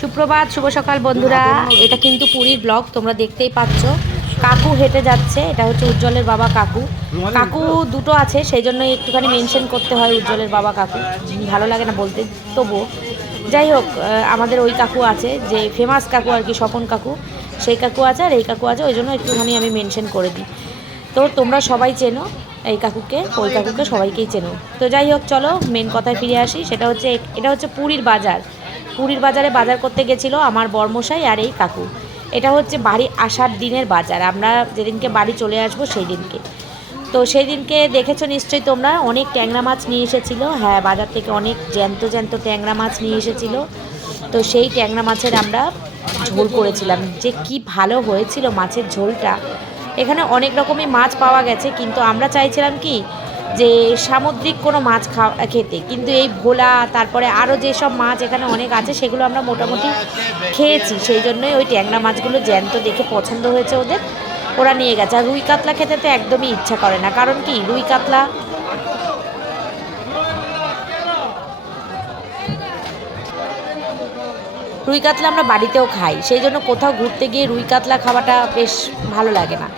সুপ্রভাত শুভ সকাল বন্ধুরা। এটা কিন্তু পুরীর ব্লগ তোমরা দেখতেই পাচ্ছ। কাকু হেঁটে যাচ্ছে এটা হচ্ছে উজ্জ্বলের বাবা কাকু। কাকু দুটো আছে সেই জন্য একটুখানি মেনশন করতে হয় উজ্জ্বলের বাবা কাকু। ভালো লাগে না বলতে তবুও। যাই হোক আমাদের ওই কাকু আছে যে ফেমাস কাকু আর কি স্বপন কাকু। সেই কাকু আছে আর এই কাকু আছে ওই জন্য একটুখানি আমি মেনশন করে দিই। তো তোমরা সবাই চেনো এই কাকুকে ওই কাকুকে সবাইকেই চেনো। তো যাই হোক চলো মেন কথায় ফিরে আসি সেটা হচ্ছে এটা হচ্ছে পুরীর বাজার। পুরীর বাজারে বাজার করতে গেছিল আমার বর্মশাই আর এই কাকু। এটা হচ্ছে বাড়ি আসার দিনের বাজার, আমরা যেদিনকে বাড়ি চলে আসব সেই দিনকে তো সেই দিনকে দেখেছ নিশ্চয়ই তোমরা, অনেক ট্যাংরা মাছ নিয়ে এসেছিল হ্যাঁ বাজার থেকে অনেক জ্যান্ত জ্যান্ত ট্যাংরা মাছ নিয়ে এসেছিল। তো সেই ট্যাংরা মাছের আমরা ঝোল করেছিলাম। যে কি ভালো হয়েছিল মাছের ঝোলটা। এখানে অনেক রকমই মাছ পাওয়া গেছে, কিন্তু আমরা চাইছিলাম কি যে সামুদ্রিক কোনো মাছ খাওয়া, খেতে। কিন্তু এই ভোলা, তারপরে আরও যেসব মাছ এখানে অনেক আছে, সেগুলো আমরা মোটামুটি খেয়েছি। সেই জন্যই ওই ট্যাংরা মাছগুলো জ্যান্ত দেখে পছন্দ হয়েছে ওদের। ওরা নিয়ে গেছে। আর রুই কাতলা খেতে তো একদমই ইচ্ছা করে না। কারণ কি? রুই কাতলা রুই কাতলা আমরা বাড়িতেও খাই। সেই জন্য কোথাও ঘুরতে গিয়ে রুই কাতলা খাওয়াটা বেশ ভালো লাগে না।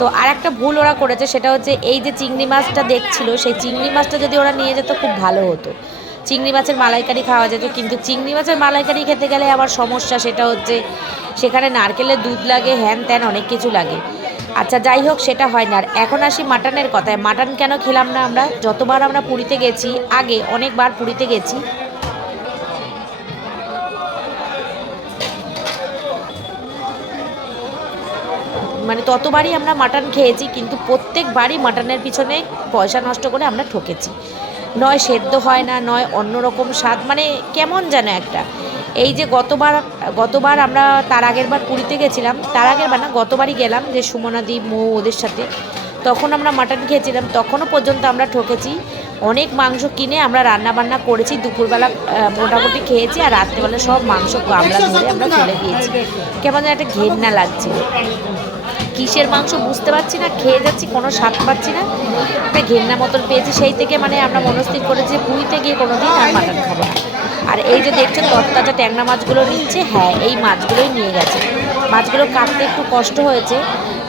তো আর একটা ভুল ওরা করেছে, সেটা হচ্ছে এই যে চিংড়ি মাছটা দেখছিল, সেই চিংড়ি মাছটা যদি ওরা নিয়ে যেত খুব ভালো হতো। চিংড়ি মাছের মালাইকারি খাওয়া যেত, কিন্তু চিংড়ি মাছের মালাইকারি খেতে গেলে আবার সমস্যা সেটা হচ্ছে সেখানে নারকেলের দুধ লাগে, হ্যান ত্যান অনেক কিছু লাগে। আচ্ছা যাই হোক, সেটা হয় না। আর এখন আসি মাটনের কথায়। মাটন কেন খেলাম না আমরা? যতবার আমরা পুরীতে গেছি, আগে অনেকবার পুরীতে গেছি মানে ততবারই আমরা মাটন খেয়েছি, কিন্তু প্রত্যেকবারই মাটনের পিছনে পয়সা নষ্ট করে আমরা ঠকেছি। নয় সেদ্ধ হয় না, নয় অন্যরকম স্বাদ মানে কেমন যেন একটা। এই যে গতবার গতবার আমরা তার আগের বার পুরীতে গেছিলাম, তার আগের বার না, গতবারই গেলাম যে সুমনাদি মৌ ওদের সাথে। তখন আমরা মাটন খেয়েছিলাম, তখনও পর্যন্ত আমরা ঠকেছি। অনেক মাংস কিনে আমরা রান্না বান্না করেছি, দুপুরবেলা মোটামুটি খেয়েছি আর রাত্রেবেলা সব মাংস গামলা ধরে আমরা ফেলে দিয়েছি। কেমন যেন একটা ঘেন্না লাগছিল। কিসের মাংস বুঝতে পারছি না, খেয়ে যাচ্ছি, কোনো স্বাদ পাচ্ছি না। একটা ঘেন্না মতন পেয়েছি, সেই থেকে মানে আমরা মনস্থির করেছি পুরীতে গিয়ে কোনো দিন আর মাটন খাব না। আর এই যে দেখছ তত্তাজা ট্যাংরা মাছগুলো নিচ্ছে হ্যাঁ এই মাছগুলোই নিয়ে গেছে। মাছগুলো কাটতে একটু কষ্ট হয়েছে।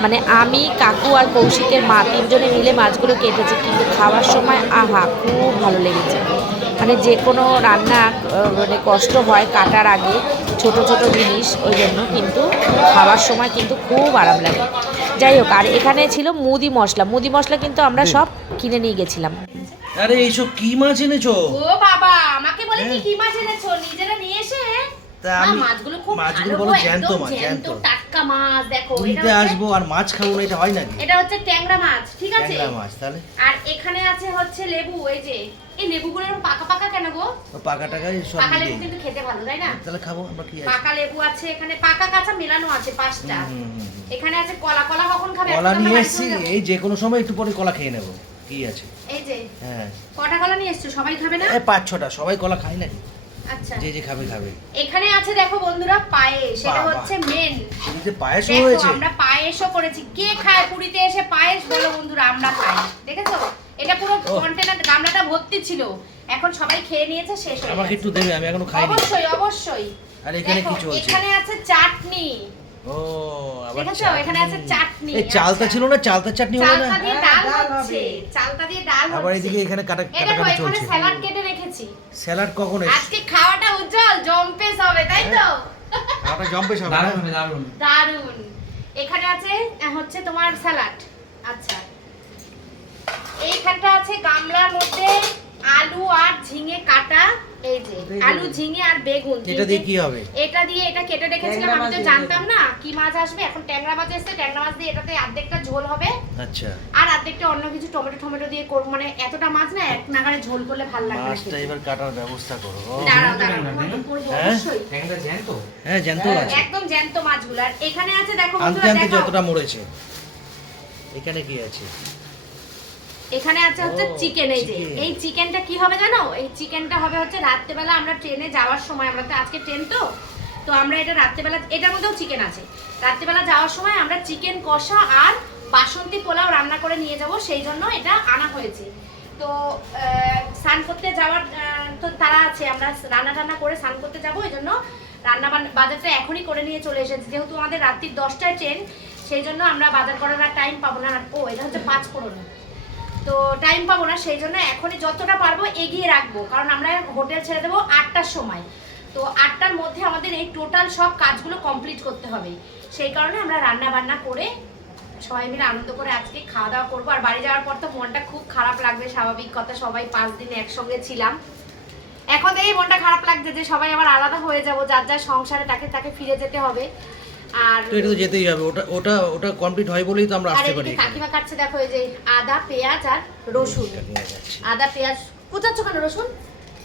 মানে আমি, কাকু আর কৌশিকের মা তিনজনে মিলে মাছগুলো কেটেছি, কিন্তু খাওয়ার সময় আহা, খুব ভালো লেগেছে। মানে যে কোনো রান্না মানে কষ্ট হয় কাটার আগে। ছোট ছোট জিনিস ওই জন্য কিন্তু খাওয়ার সময় কিন্তু খুব আরাম লাগে। যাই হোক আর এখানে ছিল মুদি মশলা। মুদি মশলা কিন্তু আমরা সব কিনে নিয়ে গেছিলাম। আরে এইসব কি মাছ এনেছো? ও বাবা আমাকে বলে কি কি মাছ এনেছো? নিজেরা নিয়ে এসে তা আমি- মাছগুলো খুব মাছগুলো বলো জ্যান্ত মাছ, জ্যান্ত। জ্যান্ত। টাটকা মাছ দেখো এটা আসব আর মাছ খাব না এটা হয় নাকি? এটা হচ্ছে ট্যাংরা মাছ ঠিক আছে? ট্যাংরা মাছ তাহলে? আর এখানে আছে হচ্ছে লেবু এই যে এই লেবুগুলো পাকা পাকা কেন গো? পাকা টাকায় সব পাকা লেবু কিন্তু খেতে ভালো তাই না? তাহলে খাব আমরা কি আছে? পাকা লেবু আছে এখানে পাকা কাঁচা মেলানো আছে পাঁচটা। এখানে আছে কলা কলা কখন খাবে? কলা নিয়ে এসছি। এই যে কোনো সময় একটু পরে কলা খেয়ে নেব কি আছে? এই যে হ্যাঁ। কটা কলা নিয়ে এসছো? সবাই খাবে না? এই পাঁচ ছটা সবাই কলা খায় নাকি? যে যে খাবে খাবে। এখানে আছে দেখো বন্ধুরা পায়েস এটা হচ্ছে মেন যে পায়েসও হয়েছে আমরা পায়েসও করেছি। কে খায় পুরীতে এসে পায়েস? বলো বন্ধুরা আমরা খাই। দেখেছ? এটা পুরো কন্টেনার গামলাটা ভর্তি ছিল। এখন সবাই খেয়ে নিয়েছে শেষ হয়ে আমাকে একটু দেবে আমি এখনও খাইনি। অবশ্যই অবশ্যই। আর এখানে কি চলছে? এখানে আছে চাটনি। ও আবার দেখেছ এখানে আছে চাটনি এই চালতা আচ্ছা। ছিল না? চালতা চাটনি হলো না? চালতা দিয়ে ডাল হচ্ছে চালতা দিয়ে ডাল আবার এদিকে এখানে কাটা এই দেখো কাটাকাটি এখানে স্যালাড কেটে রেখেছি। স্যালাড কখন আজকে খাওয়াটা উজ্জ্বল জম্পেস হবে তাই তো? খাওয়াটা জম্পে সব দারুণ হবে দারুণ। দারুণ এখানে আছে হচ্ছে তোমার স্যালাড। আচ্ছা। এইখানটা আছে গামলার মধ্যে আলু আর ঝিঙে কাটা এই যে আলু ঝিঙে আর বেগুন এটা দিয়ে কি হবে? এটা দিয়ে এটা কেটে রেখেছিলাম আমি তো জানতাম না কি মাছ আসবে এখন ট্যাংরা মাছ এসছে ট্যাংরা মাছ দিয়ে এটাতে অর্ধেকটা ঝোল হবে। আচ্ছা। আর অর্ধেকটা অন্য কিছু টমেটো টমেটো দিয়ে করব মানে এতটা মাছ না এক নাগারে ঝোল করলে ভালো লাগবে মাছটা এবার কাটার ব্যবস্থা করো। দাঁড়াও দাঁড়াও? করব, হ্যাঁ? অবশ্যই। ট্যাংরা জ্যান্ত? হ্যাঁ জ্যান্ত হ্যাঁ, আছে। একদম জ্যান্ত মাছগুলো। আর এখানে আছে দেখো আনতে বন্ধুরা দেখো। যতটা মরেছে। এখানে কি আছে? এখানে আছে হচ্ছে চিকেন এই যে। এই চিকেনটা কি হবে জানো? এই চিকেনটা হবে হচ্ছে রাত্রেবেলা আমরা ট্রেনে যাওয়ার সময়। আমরা তো আজকে ট্রেন তো। তো আমরা এটা রাত্রেবেলা এটার মধ্যেও চিকেন আছে। রাত্রেবেলা যাওয়ার সময় আমরা চিকেন কষা আর বাসন্তী পোলাও রান্না করে নিয়ে যাব। সেই জন্য এটা আনা হয়েছে। তো স্নান করতে যাওয়ার তো তারা আছে। আমরা রান্না টান্না করে স্নান করতে যাব। এই জন্য রান্না বান্না বাজারটা এখনই করে নিয়ে চলে এসেছি। যেহেতু আমাদের রাত্রির দশটায় ট্রেন সেই জন্য আমরা বাজার করার আর টাইম পাবো না। ও এটা হচ্ছে পাঁচ ফোড়ন। তো টাইম পাবো না, সেই জন্য এখনই যতটা পারব এগিয়ে রাখব। কারণ আমরা হোটেল ছেড়ে দেবো আটটার সময়। তো আটটার মধ্যে আমাদের এই টোটাল সব কাজগুলো কমপ্লিট করতে হবে। সেই কারণে আমরা রান্না বান্না করে সবাই মিলে আনন্দ করে আজকে খাওয়া দাওয়া করব। আর বাড়ি যাওয়ার পর তো মনটা খুব খারাপ লাগবে, স্বাভাবিক কথা, সবাই পাঁচ দিন একসঙ্গে ছিলাম। এখন এই মনটা খারাপ লাগছে যে সবাই আবার আলাদা হয়ে যাব, যার যার সংসারে তাকে তাকে ফিরে যেতে হবে। আর তো এটা তো যেতেই হবে ওটা ওটা ওটা কমপ্লিট হয় বলেই তো আমরা আসতে পারি কাকিমা কাটছে দেখো এই যে আদা পেঁয়াজ আর রসুন। এটা নিয়ে যাচ্ছি। আদা পেঁয়াজ কোথাচ্ছ কেন রসুন?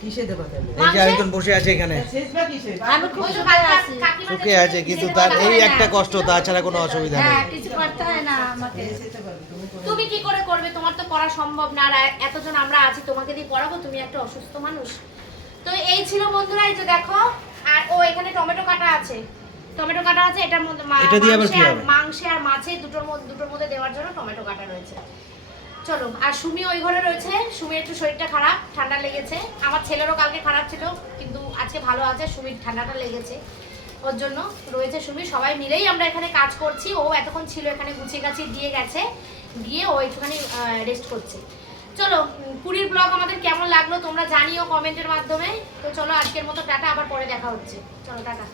কিসে দেবো তাহলে? এই যে আরেকজন বসে আছে এখানে। শেষ বা কিসে? আমি খুব ওই তো সুখে কাকিমা- আছি। কাকিমা সুখে যে- আছে কিন্তু যে- তার যে- এই যে- একটা কষ্ট তাছাড়া কোনো অসুবিধা নেই। হ্যাঁ কিছু করতে হয় না আমাকে। যেতে পারবে তুমি করে। তুমি কি করে করবে? তোমার তো করা সম্ভব না আর এতজন আমরা আছি তোমাকে দিয়ে পড়াবো তুমি একটা অসুস্থ মানুষ। তো এই ছিল বন্ধুরা এই যে দেখো আর ও এখানে টমেটো কাটা আছে। টমেটো কাটা আছে এটার মধ্যে এটা দিয়ে আবার কি হবে? মাংসে আর মাছে দুটোর মধ্যে দুটোর মধ্যে দেওয়ার জন্য টমেটো কাটা রয়েছে। চলো আর সুমি ওই ঘরে রয়েছে। সুমির একটু শরীরটা খারাপ ঠান্ডা লেগেছে। আমার ছেলেরও কালকে খারাপ ছিল কিন্তু আজকে ভালো আছে সুমির ঠান্ডাটা লেগেছে। ওর জন্য রয়েছে সুমি। সবাই মিলেই আমরা এখানে কাজ করছি। ও এতক্ষণ ছিল এখানে গুছিয়ে গাছিয়ে দিয়ে গেছে। গিয়ে ও একটুখানি রেস্ট করছে। চলো পুরীর ব্লগ আমাদের কেমন লাগল তোমরা জানিও কমেন্টের মাধ্যমে। তো চলো আজকের মতো টাটা আবার পরে দেখা হচ্ছে। চলো টাটা।